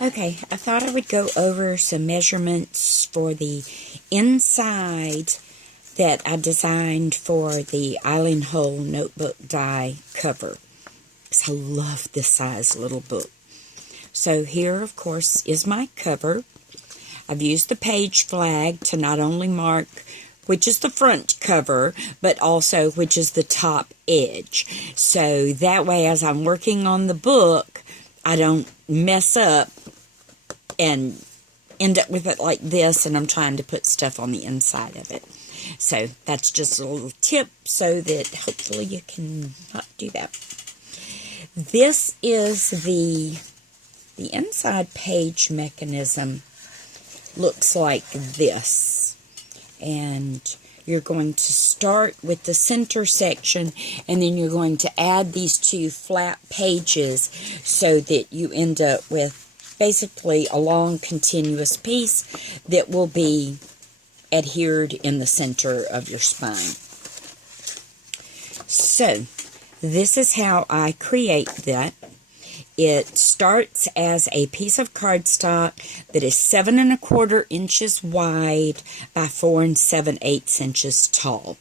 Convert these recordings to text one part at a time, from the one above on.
Okay, I thought I would go over some measurements for the inside that I designed for the Eileen Hull Notebook die cover. Because I love this size little book. So here, of course, is my cover. I've used the page flag to not only mark which is the front cover, but also which is the top edge. So that way, as I'm working on the book, I don't mess up and end up with it like this, and I'm trying to put stuff on the inside of it. So that's just a little tip so that hopefully you can not do that. This is the inside page mechanism looks like this. And you're going to start with the center section, and then you're going to add these two flat pages so that you end up with basically a long continuous piece that will be adhered in the center of your spine. So this is how I create that. It starts as a piece of cardstock that is 7 1/4 inches wide by 4 7/8 inches tall.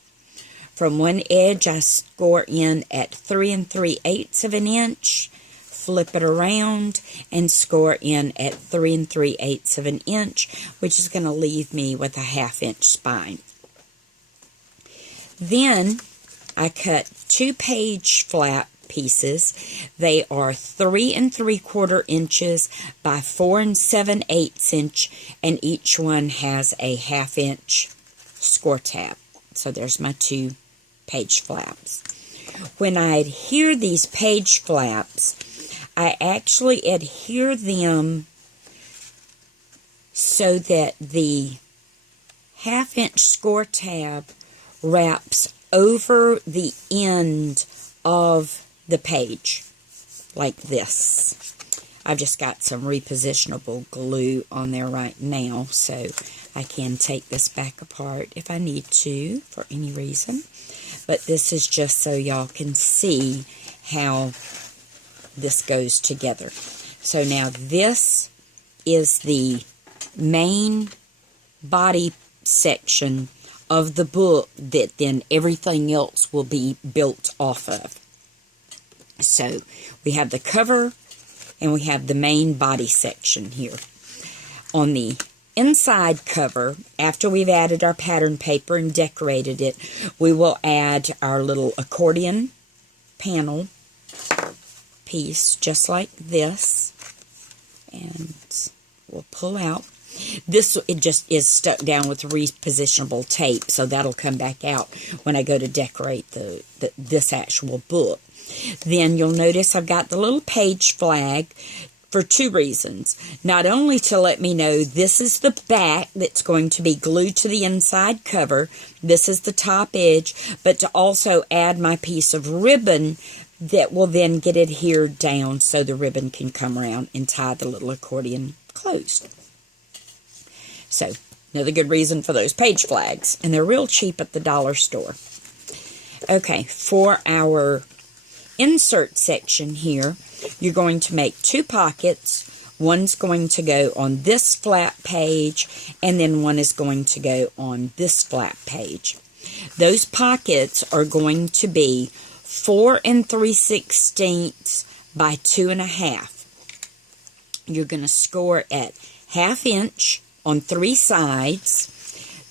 From one edge, I score in at 3 3/8 of an inch, flip it around, and score in at 3 3/8 of an inch, which is going to leave me with a 1/2 inch spine. Then I cut 2 page flap pieces. They are 3 3/4 inches by 4 7/8 inch, and each one has a 1/2 inch score tab. So there's my 2 page flaps. When I adhere these page flaps, I actually adhere them so that the 1/2 inch score tab wraps over the end of the page, like this. I've just got some repositionable glue on there right now, so I can take this back apart if I need to for any reason. But this is just so y'all can see how this goes together. So now this is the main body section of the book that then everything else will be built off of. So we have the cover and we have the main body section here. On the inside cover, after we've added our pattern paper and decorated it, we will add our little accordion panel piece just like this, and we'll pull out. It just is stuck down with repositionable tape, so that'll come back out when I go to decorate this actual book. Then you'll notice I've got the little page flag for 2 reasons. Not only to let me know this is the back that's going to be glued to the inside cover, this is the top edge, but to also add my piece of ribbon that will then get adhered down so the ribbon can come around and tie the little accordion closed. So, another good reason for those page flags. And they're real cheap at the dollar store. Okay, for our insert section here, you're going to make 2 pockets. One's going to go on this flat page, and then one is going to go on this flat page. Those pockets are going to be 4 3/16 by 2 1/2. You're going to score at 1/2 inch on 3 sides.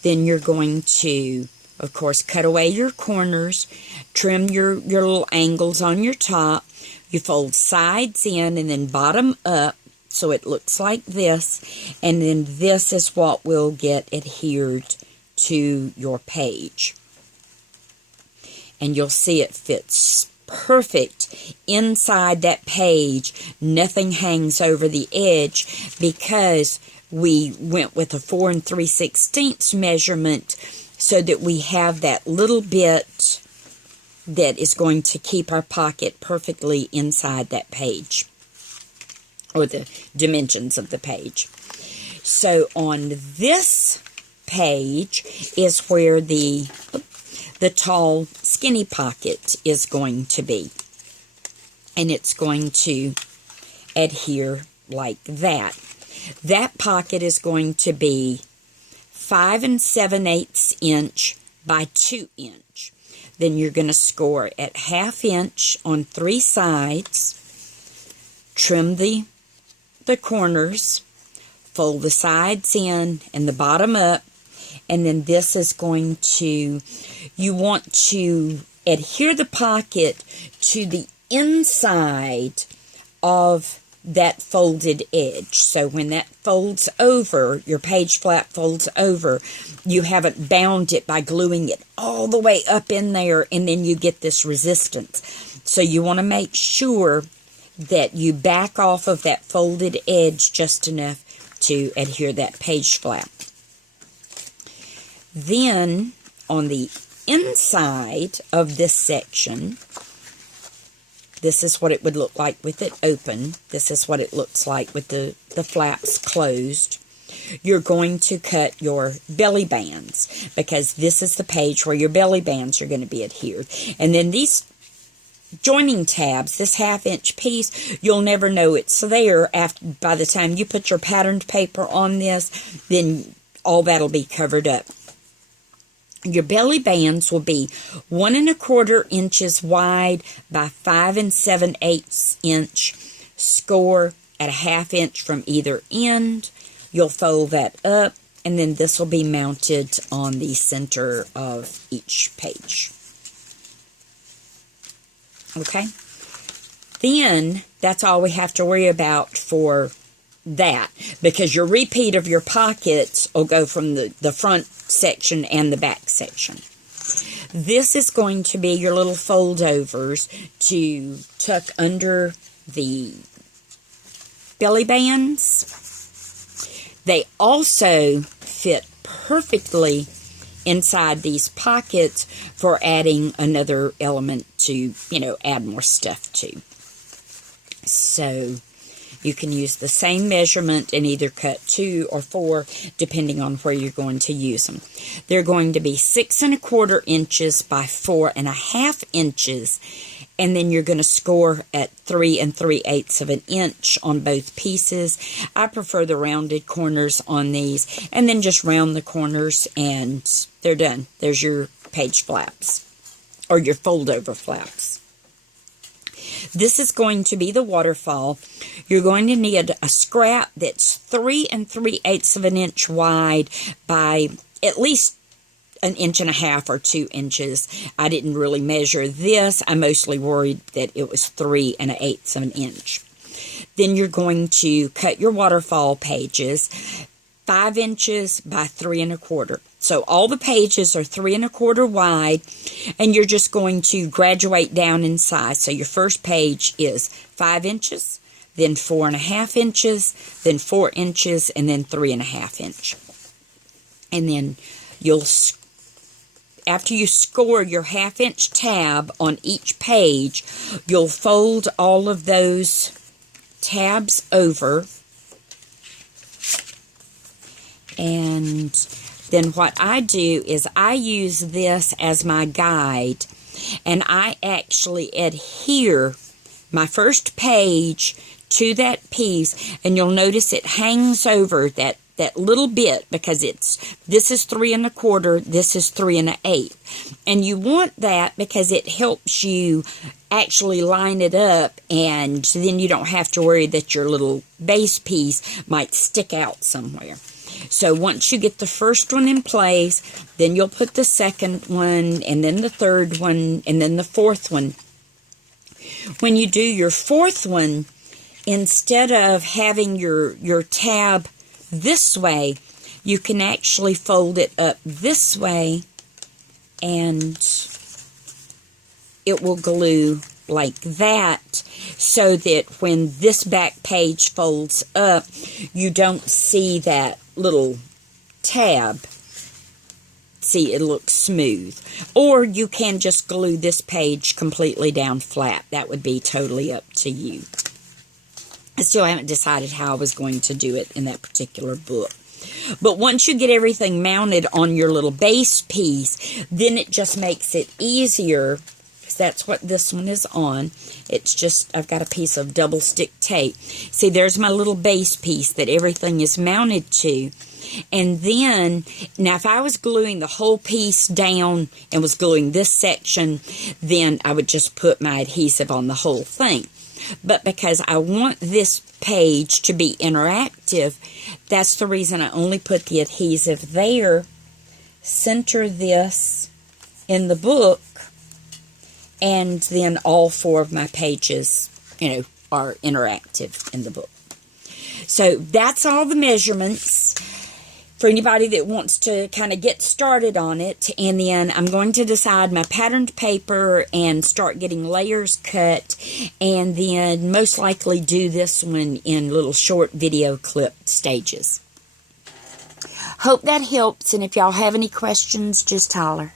Then you're going to, of course, cut away your corners, trim your little angles on your top. You fold sides in and then bottom up so it looks like this. And then this is what will get adhered to your page. And you'll see it fits perfect inside that page. Nothing hangs over the edge because we went with a 4 3/16 measurement so that we have that little bit that is going to keep our pocket perfectly inside that page, or the dimensions of the page. So on this page is where the tall skinny pocket is going to be, and it's going to adhere like that. That pocket is going to be 5 7/8 inch by 2 inch. Then you're going to score at 1/2 inch on 3 sides, trim the corners, fold the sides in and the bottom up, and then this is going to, you want to adhere the pocket to the inside of that folded edge. So when that folds over, your page flap folds over, you haven't bound it by gluing it all the way up in there, and then you get this resistance. So you want to make sure that you back off of that folded edge just enough to adhere that page flap. Then on the inside of this section, this is what it would look like with it open. This is what it looks like with the flaps closed. You're going to cut your belly bands, because this is the page where your belly bands are going to be adhered. And then these joining tabs, this 1/2 inch piece, you'll never know it's there by the time you put your patterned paper on this. Then all that'll be covered up. Your belly bands will be 1 1/4 inches wide by 5 7/8 inch. Score at 1/2 inch from either end. You'll fold that up, and then this will be mounted on the center of each page. Okay? Then that's all we have to worry about for that, because your repeat of your pockets will go from the front section and the back section. This is going to be your little foldovers to tuck under the belly bands. They also fit perfectly inside these pockets for adding another element to, add more stuff to. So you can use the same measurement and either cut 2 or 4, depending on where you're going to use them. They're going to be 6 1/4 inches by 4 1/2 inches, and then you're going to score at 3 3/8 of an inch on both pieces. I prefer the rounded corners on these, and then just round the corners, and they're done. There's your page flaps, or your fold-over flaps. This is going to be the waterfall. You're going to need a scrap that's 3 3/8 of an inch wide by at least 1.5 inches or 2 inches. I didn't really measure this. I mostly worried that it was 3 1/8 of an inch. Then you're going to cut your waterfall pages 5 inches by 3 1/4. So all the pages are 3 1/4 wide, and you're just going to graduate down in size. So your first page is 5 inches, then 4 1/2 inches, then 4 inches, and then 3 1/2 inch. And then after you score your 1/2 inch tab on each page, you'll fold all of those tabs over. And then what I do is I use this as my guide, and I actually adhere my first page to that piece, and you'll notice it hangs over that little bit, because this is 3 1/4, this is 3 1/8, and you want that because it helps you actually line it up, and then you don't have to worry that your little base piece might stick out somewhere. So once you get the first one in place, then you'll put the second one, and then the third one, and then the fourth one. When you do your fourth one, instead of having your tab this way, you can actually fold it up this way, and it will glue like that, so that when this back page folds up, you don't see that little tab. See, it looks smooth. Or you can just glue this page completely down flat. That would be totally up to you. I still haven't decided how I was going to do it in that particular book. But once you get everything mounted on your little base piece, then it just makes it easier. that's what this one is on. It's just, I've got a piece of double stick tape. See, there's my little base piece that everything is mounted to. And then, now if I was gluing the whole piece down and was gluing this section, then I would just put my adhesive on the whole thing. But because I want this page to be interactive, that's the reason I only put the adhesive there. Center this in the book, and then all 4 of my pages, are interactive in the book. So that's all the measurements for anybody that wants to kind of get started on it. And then I'm going to decide my patterned paper and start getting layers cut, and then most likely do this one in little short video clip stages. Hope that helps, and if y'all have any questions, just holler.